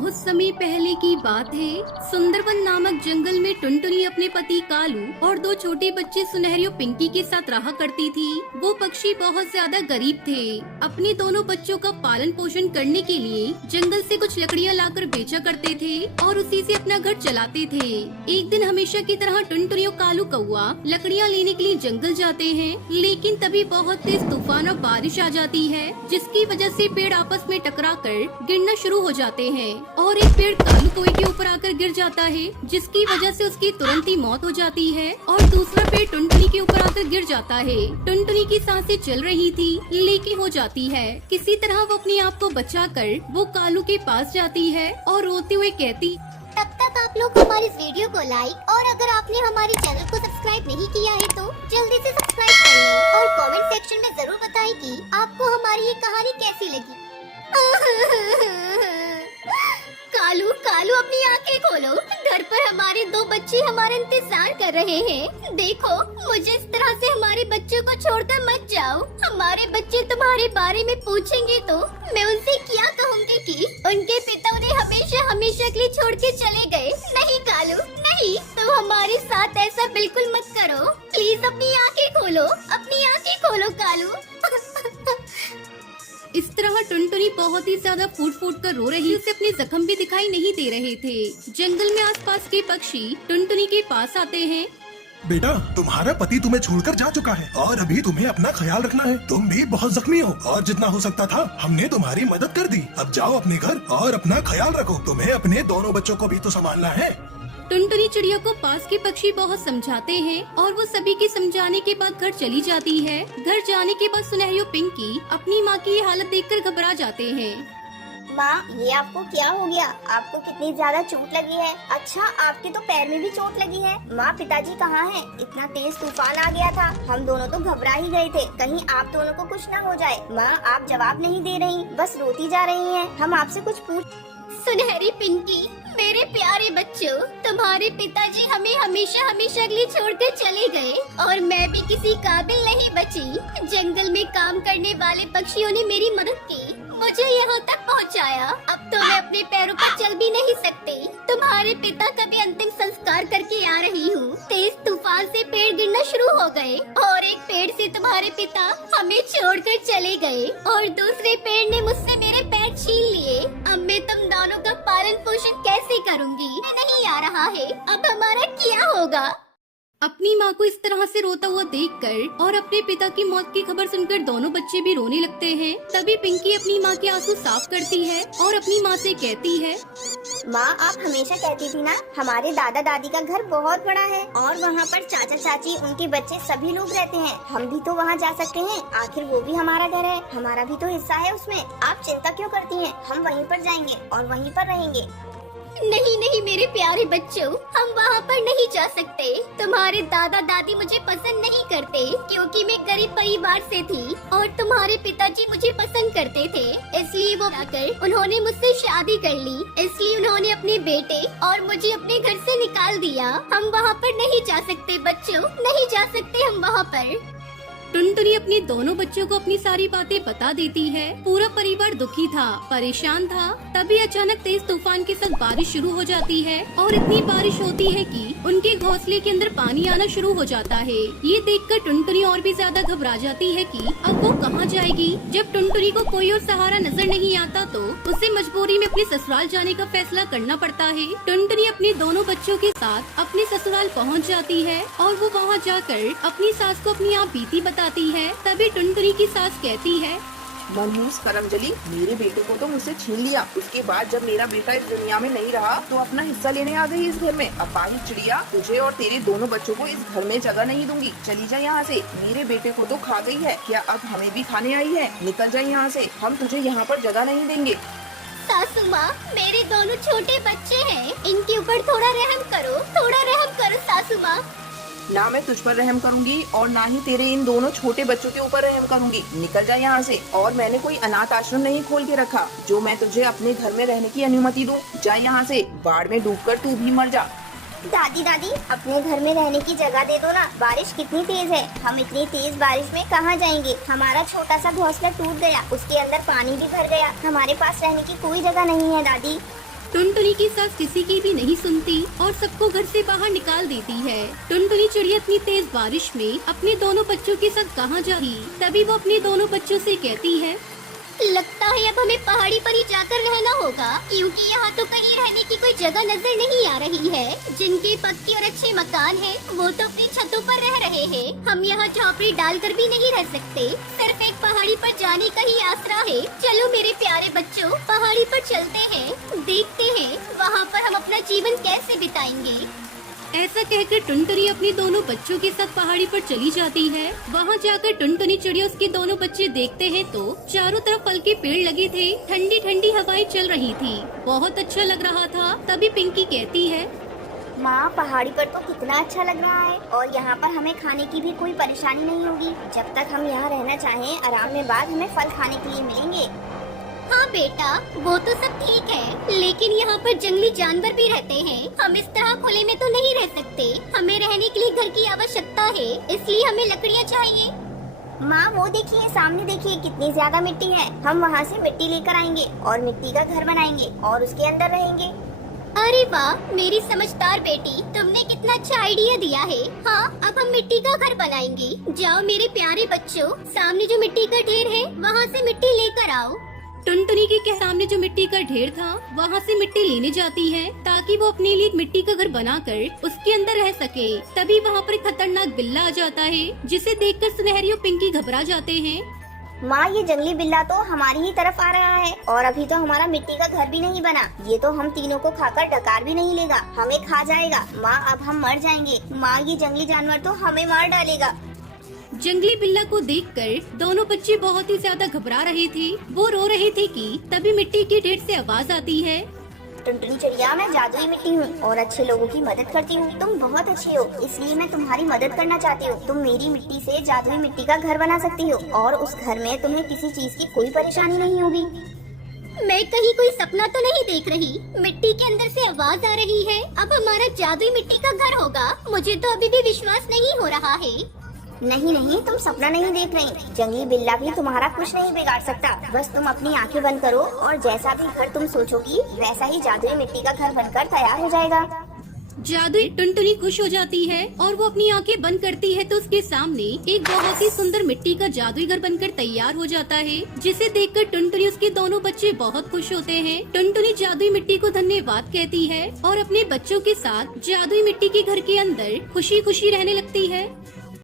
बहुत समय पहले की बात है। सुंदरबन नामक जंगल में टुनटुनी अपने पति कालू और दो छोटे बच्चे सुनहरी और पिंकी के साथ रहा करती थी। वो पक्षी बहुत ज्यादा गरीब थे। अपने दोनों बच्चों का पालन पोषण करने के लिए जंगल से कुछ लकड़ियाँ लाकर बेचा करते थे और उसी से अपना घर चलाते थे। एक दिन हमेशा की तरह टुनटुनी और कालू कौआ लकड़ियाँ लेने के लिए जंगल जाते हैं, लेकिन तभी बहुत तेज तूफान और बारिश आ जाती है, जिसकी वजह से पेड़ आपस में टकराकर गिरना शुरू हो जाते हैं और एक पेड़ कालू कौए के ऊपर आकर गिर जाता है, जिसकी वजह से उसकी तुरंत ही मौत हो जाती है और दूसरा पेड़ टुनटुनी के ऊपर आकर गिर जाता है। टुनटुनी की सांसें चल रही थी लेकिन हो जाती है। किसी तरह वो अपने आप को बचाकर वो कालू के पास जाती है और रोते हुए कहती, तब तक आप लोग हमारे इस वीडियो को लाइक और अगर आपने हमारे चैनल को सब्सक्राइब नहीं किया है तो जल्दी से सब्सक्राइब कर लें और कमेंट सेक्शन में जरूर बताएं कि आपको हमारी ये कहानी कैसी लगी। कालू कालू अपनी आंखें खोलो, घर पर हमारे दो बच्चे हमारा इंतजार कर रहे हैं। देखो, मुझे इस तरह से हमारे बच्चों को छोड़कर मत जाओ। हमारे बच्चे तुम्हारे बारे में पूछेंगे तो मैं उनसे क्या कहूँगी कि उनके पिता उन्हें हमेशा हमेशा के लिए छोड़ के चले गए। नहीं कालू नहीं, तुम हमारे साथ ऐसा बिल्कुल मत करो। प्लीज अपनी आंखें खोलो, अपनी आंखें खोलो कालू। इस तरह टुनटुनी बहुत ही ज्यादा फूट फूट कर रो रही। उसे अपने जख्म भी दिखाई नहीं दे रहे थे। जंगल में आसपास के पक्षी टुनटुनी के पास आते हैं। बेटा, तुम्हारा पति तुम्हें छोड़कर जा चुका है और अभी तुम्हें अपना ख्याल रखना है। तुम भी बहुत जख्मी हो और जितना हो सकता था हमने तुम्हारी मदद कर दी। अब जाओ अपने घर और अपना ख्याल रखो। तुम्हें अपने दोनों बच्चों को भी तो संभालना है। टुनटुनी चिड़िया को पास के पक्षी बहुत समझाते हैं और वो सभी के समझाने के बाद घर चली जाती है। घर जाने के बाद सुनहरी और पिंकी अपनी माँ की ये हालत देखकर घबरा जाते हैं। माँ, ये आपको क्या हो गया? आपको कितनी ज्यादा चोट लगी है? अच्छा, आपके तो पैर में भी चोट लगी है। माँ, पिताजी कहाँ हैं? इतना तेज तूफान आ गया था, हम दोनों तो घबरा ही गए थे, कहीं आप दोनों को कुछ न हो जाए। माँ, आप जवाब नहीं दे रही, बस रोती जा रही हैं। हम आपसे कुछ पूछ। सुनहरी पिंकी, मेरे प्यारे बच्चों, तुम्हारे पिताजी हमें हमेशा हमेशा के लिए छोड़कर चले गए और मैं भी किसी काबिल नहीं बची। जंगल में काम करने वाले पक्षियों ने मेरी मदद की, मुझे यहाँ तक पहुँचाया। अब तो मैं अपने पैरों पर चल भी नहीं सकती। तुम्हारे पिता का भी अंतिम संस्कार करके आ रही हूँ। तेज तूफान से पेड़ गिरना शुरू हो गए और एक पेड़ से तुम्हारे पिता हमें छोड़कर चले गए और दूसरे पेड़ ने मुझसे मेरे पैर छीन लिए। अब मैं तुम दोनों का पालन पोषण कैसे करूँगी? नहीं आ रहा है, अब हमारा क्या होगा? अपनी माँ को इस तरह से रोता हुआ देखकर और अपने पिता की मौत की खबर सुनकर दोनों बच्चे भी रोने लगते हैं। तभी पिंकी अपनी माँ के आंसू साफ करती है और अपनी माँ से कहती है, माँ, आप हमेशा कहती थी ना, हमारे दादा दादी का घर बहुत बड़ा है और वहाँ पर चाचा चाची, उनके बच्चे सभी लोग रहते हैं। हम भी तो वहाँ जा सकते हैं, आखिर वो भी हमारा घर है, हमारा भी तो हिस्सा है उसमें। आप चिंता क्यों करती हैं? हम वहीं पर जाएंगे और वहीं पर रहेंगे। नहीं नहीं मेरे प्यारे बच्चों, हम वहाँ पर नहीं जा सकते। तुम्हारे दादा दादी मुझे पसंद नहीं करते क्योंकि मैं गरीब परिवार से थी और तुम्हारे पिताजी मुझे पसंद करते थे, इसलिए वो आकर उन्होंने मुझसे शादी कर ली। इसलिए उन्होंने अपने बेटे और मुझे अपने घर से निकाल दिया। हम वहाँ पर नहीं जा सकते बच्चों, नहीं जा सकते हम वहाँ पर। टुनटुनी अपने दोनों बच्चों को अपनी सारी बातें बता देती है। पूरा परिवार दुखी था, परेशान था। तभी अचानक तेज तूफान के साथ बारिश शुरू हो जाती है और इतनी बारिश होती है कि उनके घोंसले के अंदर पानी आना शुरू हो जाता है। ये देखकर टुनटुनी और भी ज्यादा घबरा जाती है कि अब वो कहाँ जाएगी। जब टुनटुनी को कोई और सहारा नजर नहीं आता तो उसे मजबूरी में अपने ससुराल जाने का फैसला करना पड़ता है। टुनटुनी अपने दोनों बच्चों के साथ अपने ससुराल पहुँच जाती है और वो वहाँ जाकर अपनी सास को अपनी आप बीती बताती है। तभी टुनटुनी की सास कहती है, मनहूस करमजली, मेरे बेटे को तो मुझसे छीन लिया। उसके बाद जब मेरा बेटा इस दुनिया में नहीं रहा तो अपना हिस्सा लेने आ गई इस घर में। अब बाही चिड़िया, तुझे और तेरे दोनों बच्चों को इस घर में जगह नहीं दूंगी। चली जा यहाँ से। मेरे बेटे को तो खा गई है, क्या अब हमें भी खाने आई है? निकल जा यहाँ से, हम तुझे यहाँ पर जगह नहीं देंगे। सासू माँ, मेरे दोनों छोटे बच्चे हैं, इनके ऊपर थोड़ा रहम करो, थोड़ा रहम करो सासू माँ। ना मैं तुझ पर रहम करूंगी और ना ही तेरे इन दोनों छोटे बच्चों के ऊपर रहम करूंगी। निकल जा यहाँ से। और मैंने कोई अनाथ आश्रम नहीं खोल के रखा जो मैं तुझे अपने घर में रहने की अनुमति दूं। जा यहाँ से, बाढ़ में डूबकर तू भी मर जा। दादी दादी, अपने घर में रहने की जगह दे दो ना। बारिश कितनी तेज है, हम इतनी तेज बारिश में कहाँ जाएंगे? हमारा छोटा सा घोंसला टूट गया, उसके अंदर पानी भी भर गया, हमारे पास रहने की कोई जगह नहीं है दादी। टुनटुनी की सास किसी की भी नहीं सुनती और सबको घर से बाहर निकाल देती है। टुनटुनी चिड़िया इतनी तेज बारिश में अपने दोनों बच्चों के साथ कहाँ जाएगी। तभी वो अपने दोनों बच्चों से कहती है, लगता है अब हमें पहाड़ी पर ही जाकर रहना होगा, क्योंकि यहाँ तो कहीं रहने की कोई जगह नजर नहीं आ रही है। जिनके पक्के और अच्छे मकान हैं, वो तो अपनी छतों पर रह रहे हैं। हम यहाँ झोपड़ी डालकर भी नहीं रह सकते। सिर्फ एक पहाड़ी पर जाने का ही आसरा है। चलो मेरे प्यारे बच्चों, पहाड़ी पर चलते हैं, देखते हैं वहाँ पर हम अपना जीवन कैसे बिताएंगे। ऐसा कहकर टुनटुनी अपने दोनों बच्चों के साथ पहाड़ी पर चली जाती है। वहाँ जाकर टुनटुनी चिड़िया उसके दोनों बच्चे देखते हैं तो चारों तरफ फल के पेड़ लगे थे, ठंडी ठंडी हवाएं चल रही थी, बहुत अच्छा लग रहा था। तभी पिंकी कहती है, माँ पहाड़ी पर तो कितना अच्छा लग रहा है और यहाँ पर हमें खाने की भी कोई परेशानी नहीं होगी। जब तक हम यहाँ रहना चाहें आराम में बाद हमें फल खाने के लिए मिलेंगे। हाँ बेटा, वो तो सब ठीक है, लेकिन यहाँ पर जंगली जानवर भी रहते हैं। हम इस तरह खुले में तो नहीं रह सकते। हमें रहने के लिए घर की आवश्यकता है, इसलिए हमें लकड़ियाँ चाहिए। माँ वो देखिए, सामने देखिए कितनी ज्यादा मिट्टी है। हम वहाँ से मिट्टी लेकर आएंगे और मिट्टी का घर बनाएंगे और उसके अंदर रहेंगे। अरे वाह मेरी समझदार बेटी, तुमने कितना अच्छा आइडिया दिया है। हाँ, अब हम मिट्टी का घर बनाएंगे। जाओ मेरे प्यारे बच्चों, सामने जो मिट्टी का ढेर है वहाँ से मिट्टी लेकर आओ। टुनटुनी के सामने जो मिट्टी का ढेर था वहाँ से मिट्टी लेने जाती है ताकि वो अपने लिए एक मिट्टी का घर बनाकर उसके अंदर रह सके। तभी वहाँ पर एक खतरनाक बिल्ला आ जाता है, जिसे देखकर सुनहरी और पिंकी घबरा जाते हैं। माँ ये जंगली बिल्ला तो हमारी ही तरफ आ रहा है और अभी तो हमारा मिट्टी का घर भी नहीं बना। ये तो हम तीनों को खाकर डकार भी नहीं लेगा, हमें खा जाएगा। माँ अब हम मर जाएंगे। माँ ये जंगली जानवर तो हमें मार डालेगा। जंगली बिल्ला को देखकर दोनों बच्चे बहुत ही ज्यादा घबरा रहे थे। वो रो रहे थे कि तभी मिट्टी के ढेर से आवाज आती है, टुनटुनी चिड़िया, मैं जादुई मिट्टी हूँ और अच्छे लोगों की मदद करती हूँ। तुम बहुत अच्छी हो, इसलिए मैं तुम्हारी मदद करना चाहती हूँ। तुम मेरी मिट्टी से जादुई मिट्टी का घर बना सकती हो और उस घर में तुम्हें किसी चीज की कोई परेशानी नहीं होगी। मैं कहीं कोई सपना तो नहीं देख रही। मिट्टी के अंदर से आवाज आ रही है, अब हमारा जादुई मिट्टी का घर होगा। मुझे तो अभी भी विश्वास नहीं हो रहा है। नहीं नहीं, तुम सपना नहीं देख रही। जंगली बिल्ला भी तुम्हारा कुछ नहीं बिगाड़ सकता। बस तुम अपनी आंखें बंद करो और जैसा भी घर तुम सोचोगी वैसा ही जादुई मिट्टी का घर बनकर तैयार हो जाएगा। जादुई टुनटुनी खुश हो जाती है और वो अपनी आंखें बंद करती है तो उसके सामने एक बहुत ही सुंदर मिट्टी का जादुई घर बनकर तैयार हो जाता है, जिसे देखकर टुनटुनी उसके दोनों बच्चे बहुत खुश होते हैं। टुनटुनी जादुई मिट्टी को धन्यवाद कहती है और अपने बच्चों के साथ जादुई मिट्टी के घर के अंदर खुशी खुशी रहने लगती है।